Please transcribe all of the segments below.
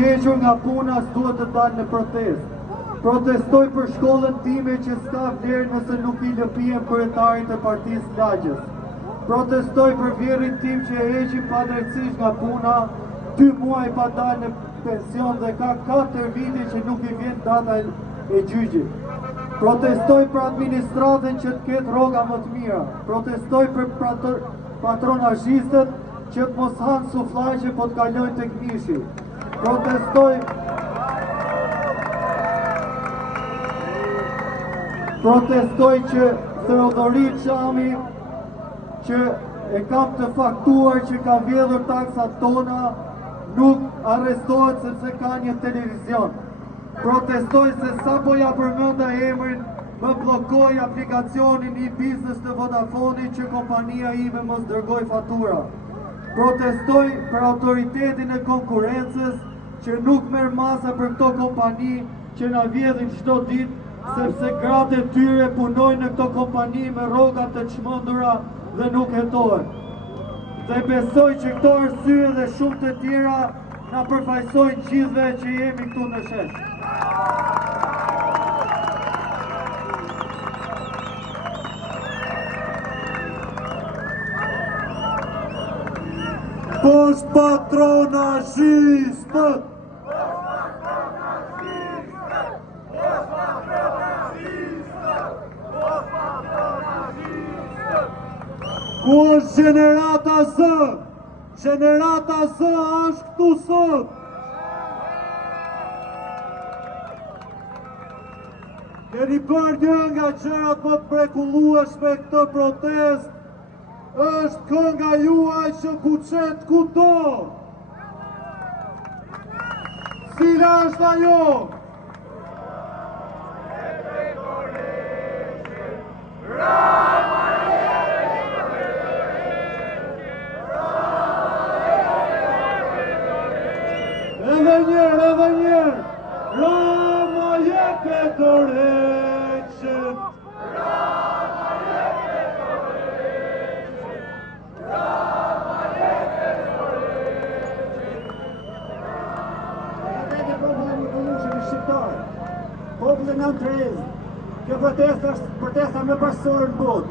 Hequr nga puna s'duhet të dalë në protest. Protestoj për shkollën time që s'ka vlerë nëse nuk i lëpijem kryetarit të Partisë Lagjës. Protestoj për vjerin tim që e heqim padrejtësisht nga puna, 2 muaj pa dalë në pension dhe ka 4 vite që nuk i vjen data e gjyqit. Protestoj për administratën që të ketë rroga më të mira. Protestoj për patronazhistët që të mos hanë sufllaqe po të kalojnë tek mishi. Protestoj që Theodori Çami që e kam të faktuar që ka vjedhur taksat tona nuk arrestohet sepse ka një televizion. Protestoj se sapo ja përmenda emrin më bllokoi aplikacionin i biznes të Vodafonit që kompania ime mos dërgoj fatura. Protestoj për autoritetin e konkurrencës që nuk merr masa për këto kompani që na vjedhin çdo ditë sepse gratë e tyre punojnë në këto kompani me rroga të çmendura dhe nuk hetohen. Dhe besoj që këto arsye dhe shumë të tjera na përfaqësojnë gjithëve që jemi këtu në shesh. Post patronazhistët! Ku është Gjenerata Z? Gjenerata Z është këtu sot! Keni bërë një nga gjërat më të mrekullueshme këtë protest, është kënga juaj që buqet kudo. Cila është ajo? Edhe njerë, Rama jepe dorëqen. Popullin në Trezë, kjo protesta me pasurë në botë.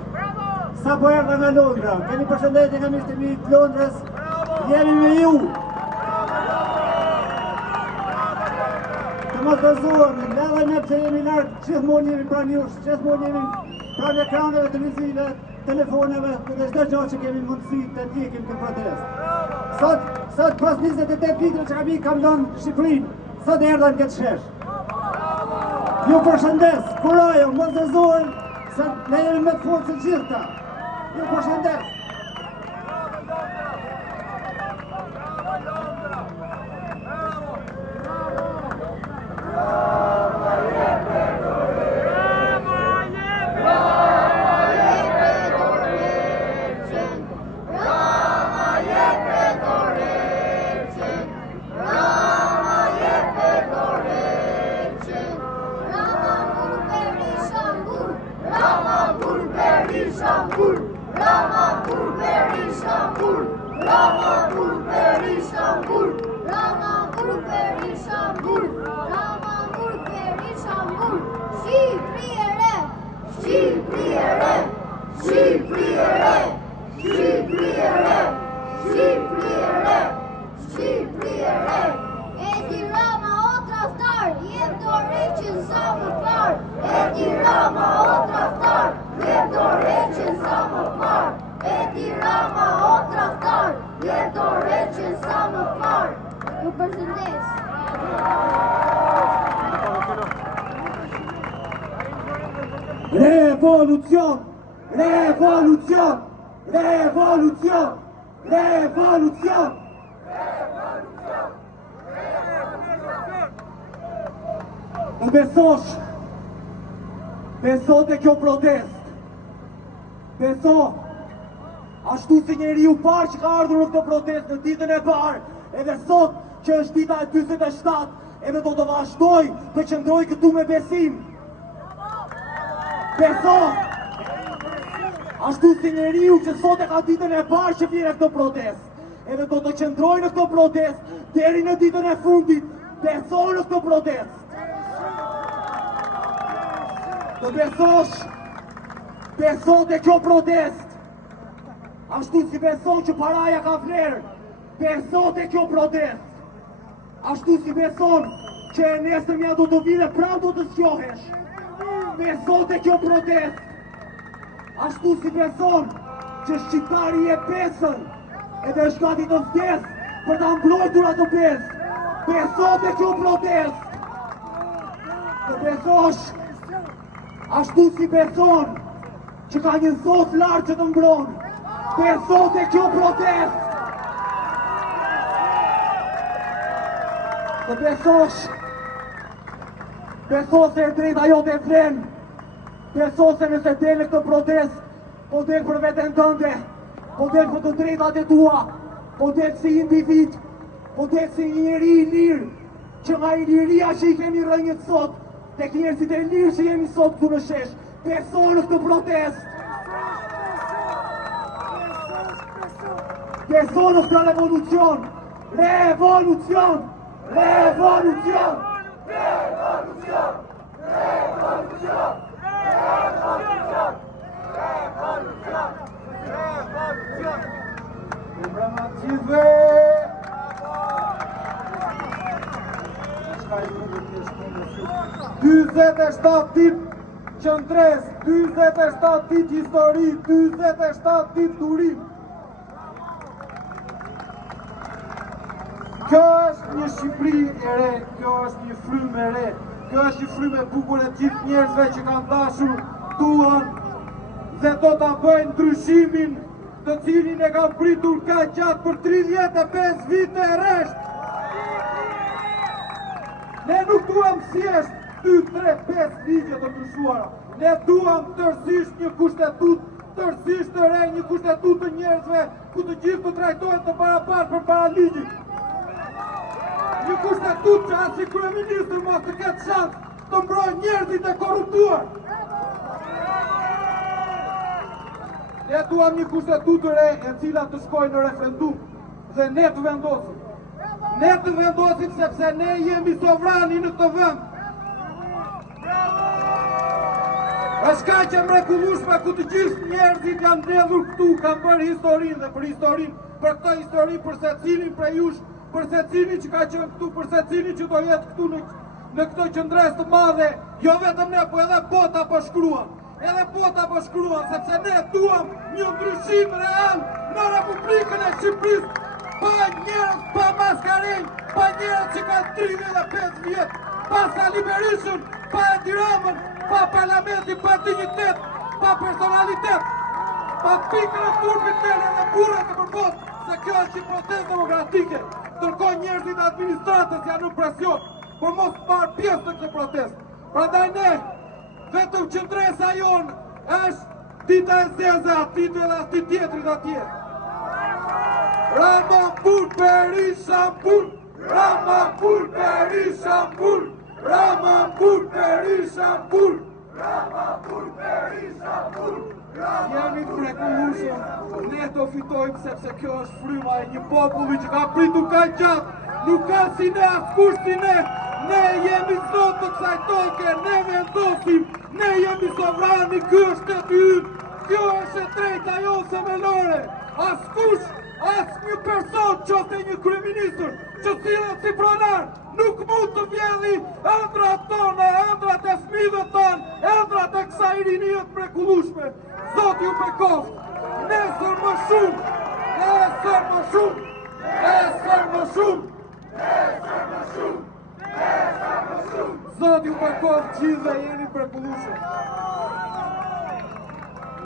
Sa po erdha nga Londra, keni përshëndetje nga miqtë e mi të Londrës, jemi me ju. Të mos gëzohemi, edhe ne pse jemi larg, gjithmonë jemi pranë jush, gjithmonë jemi pranë ekraneve televizive, telefoneve, dhe çdo gjë që kemi mundësi të ndjekim këtë protestë. Sot pas 28 viteve që kam lënë Shqipërinë, sot erdha në këtë shesh. Ju përshëndes, kurajo, mos gëzohen, se ne jemi me të fortë të gjithta. Ju përshëndes. Revolucion! Revolucion! Revolucion! Revolucion! Në beso të kjo protest, beso, ashtu si njeriu parë që ka ardhur në këtë protest në ditën e parë, edhe sot që është dita e 47, edhe do të vazhdoj të qëndroj këtu me besim. Beso, ashtu si njeriu që sot e ka ditën e parë që vjen në këtë protest, edhe do të qëndroj në këtë protest deri në ditën e fundit beso në këtë protest. Të besosh, beso të kjo protest. Ashtu si beson që paraja ka vlerë, beso të kjo protest. Ashtu si beson që e nesër mja do të vire pranë do të zgjohesh, beso të kjo protest. Ashtu si beson që shqiptari e besën edhe është gati të vdes për të mbrojtur ato besë, beso të kjo protest. Të besosh ashtu si beson që ka një Zot lartë që të mbron, beso të kjo protest. Të besosh, beso se e drejta jote e vlen, beso se nëse del në këtë protest, po del për veten tënde, po del për të drejtat e tua, po del si individ, po del si një njeri i lirë, që nga i liria që i kemi rënjët sot, tek njerëzit e lirë që jemi sot këtu në shesh, beso në këtë protest. Beso në këtë revolucion, revolucion, revolucion, revolucion, revolucion, revolucion, revolucion, revolucion. Brama gjithve! 47 ditë qëndres, 47 ditë histori, 47 ditë durim. Kjo është një Shqipëri e re, kjo është një frymë e re, kjo është një frymë e bukur e gjithë njerëzve që kanë dashur tuan dhe do ta bëjnë ndryshimin të cilin e kanë pritur ka gjatë për 35 vite e rresht. Ne nuk duam thjesht 2, 3, 5 ligje të ndryshuara. Ne duam tërësisht një kushtetut, tërësisht të re, një kushtetut të njerëzve ku të gjithë të trajtohen të barabartë përpara ligjit. Një kushtetut që as i kryeministri mos të ketë shans të mbrojë njerëzit e korruptuar. Ne duam një kushtetut të re e cila të shkojë në referendum dhe ne të vendosim. Ne të vendosim sepse ne jemi sovrani në këtë vend. Është kaq e mrekullueshme ku të gjithë njerëzit janë ndedhur këtu, kanë bërë historinë dhe për historinë, për këtë histori, për secilin prej jush, për secilin që ka qenë këtu, për secilin që do jetë këtu në këtë qendres të madhe, jo vetëm ne, po edhe bota po shkruan. Edhe bota po shkruan sepse ne duam një ndryshim real në Republikën e Shqipërisë, pa njerëz, pa maskarell, pa njerëz që kanë 35 vjet, pa Sali Berishën, pa Edi Ramën, pa parlamenti, pa dignitet, pa personalitet, pa pikën e turpit tëre dhe burrat e përbot, se kjo është një protestë demokratike. Ndërkohë njerëzit e administratës janë në presion për mos marrë pjesë në këtë protestë. Prandaj ne, vetëm qendresa jonë është dita e zezë, aty dhe aty tjetrit atje. Ramapur Berishambur, Ramapur Berishambur, Ramapur Berishambur, Ramapur Berishambur. Jemi të mrekullueshëm, ne do fitojmë sepse kjo është fryma e një populli që ka pritur ka gjatë, nuk ka si ne askush si ne. Ne jemi zot të kësaj toke, ne vendosim, ne jemi sovrani, ky është shteti ynë, kjo është e drejta jonë themelore. Askush, asnjë person, qoftë një kryeministër, që sillet si pronar, nuk mund të vjedhë ëndrat tona, ëndrat e fëmijëve tanë, ëndrat e kësaj rinie të mrekullueshme. Zoti ju bekoft, nesër më shumë, nesër më shumë, nesër më shumë, nesër më shumë, nesër më shumë. Zoti ju bekoft, gjithë dhe jeni mrekullueshëm.